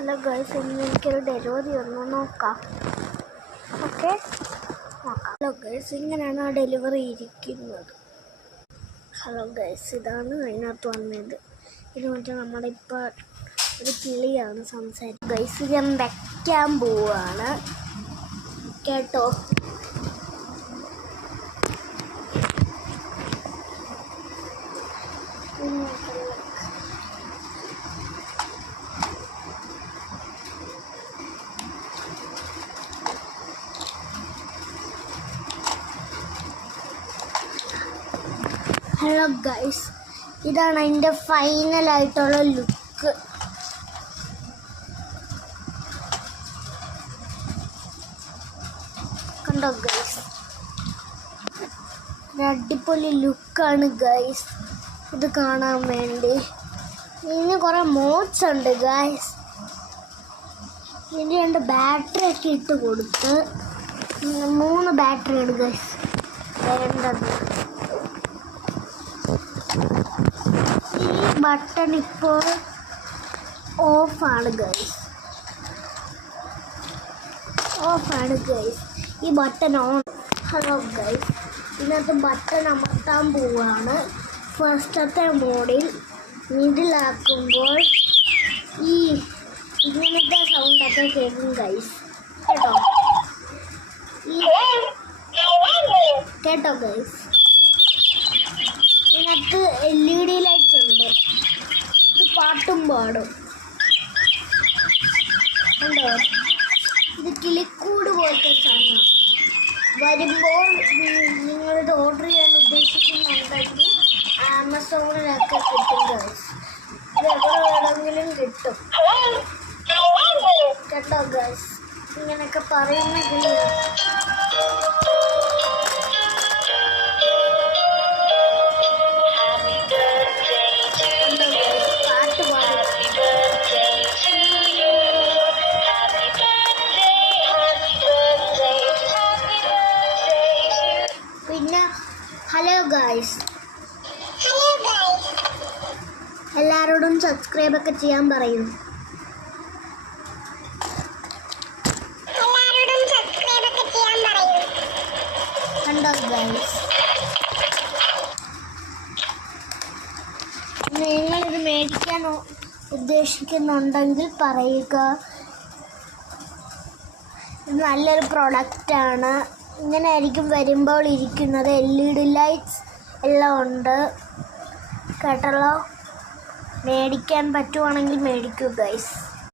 Hello guys, ഇന്ന് എനിക്കൊരു delivery ഒന്ന് നോക്കാം. ഓക്കെ, നോക്കാം. ഹലോ ഗൈസ്, ഇങ്ങനെയാണ് ആ ഡെലിവറി ഇരിക്കുന്നത്. ഹലോ ഗൈസ്, ഇതാണ് അതിനകത്ത് വന്നത്. ഇത് മറ്റേ നമ്മുടെ ഇപ്പോൾ ഒരു കിളിയാണ് സംസാരിക്കുന്നത്. ഗൈസ്, ഞാൻ വെക്കാൻ പോവാണ് കേട്ടോ. ഹലോ ഗൈസ്, ഇതാണ് അതിൻ്റെ ഫൈനലായിട്ടുള്ള ലുക്ക്. കണ്ടോ ഗൈസ്, അടിപൊളി ലുക്കാണ് ഗൈസ്. ഇത് കാണാൻ വേണ്ടി ഇതിന് കുറേ മോഡ്സ് ഉണ്ട് ഗൈസ്. ഇതിന് 2 ബാറ്ററി ഒക്കെ ഇട്ട് കൊടുത്ത് 3 ബാറ്ററിയാണ് ഗൈസ് വേണ്ടത്. ഈ ബട്ടൺ ഇപ്പോൾ ഓഫാണ് ഗൈസ്, ഈ ബട്ടൺ ഓൺ. ഹലോ ഗൈസ്, ഇതിനകത്ത് ബട്ടൺ അമർത്താൻ പോവാണ്. ഫസ്റ്റത്തെ മോഡിൽ മിഡിലാക്കുമ്പോൾ ഈ ഇങ്ങനത്തെ സൗണ്ടൊക്കെ കേൾക്കും ഗൈസ്. കേട്ടോ ഗൈസ്, ഇതിനകത്ത് LED ലൈറ്റ്സ് ഉണ്ട്. ഇത് പാട്ടും പാടും. കണ്ടോ, ഇത് കിളിക്കൂട് പോലത്തെ സാധനം. വരുമ്പോൾ നിങ്ങളിത് ഓർഡർ ചെയ്യാൻ ഉദ്ദേശിക്കുന്നുണ്ടെങ്കിൽ ആമസോണിലൊക്കെ കിട്ടും ഗൈസ്. ഇത് എവിടെ വേണമെങ്കിലും കിട്ടും കേട്ടോ ഗൈസ്. ഇങ്ങനെയൊക്കെ പറയുന്ന കിളിയാണ്. പിന്നെ ഹലോ ഗൈസ്, എല്ലാവരോടും സബ്സ്ക്രൈബൊക്കെ ചെയ്യാൻ പറയും. കണ്ടോ ഗൈസ്, നിങ്ങളിത് മേടിക്കാൻ ഉദ്ദേശിക്കുന്നുണ്ടെങ്കിൽ പറയുക. ഇത് നല്ലൊരു പ്രൊഡക്റ്റാണ്. ഇങ്ങനെ ആയിരിക്കും വരുമ്പോൾ ഇരിക്കുന്നത്. LED ലൈറ്റ്സ് എല്ലാം ഉണ്ട് കേട്ടല്ലോ. മേടിക്കാൻ പറ്റുവാണെങ്കിൽ മേടിക്കൂ ഗൈസ്.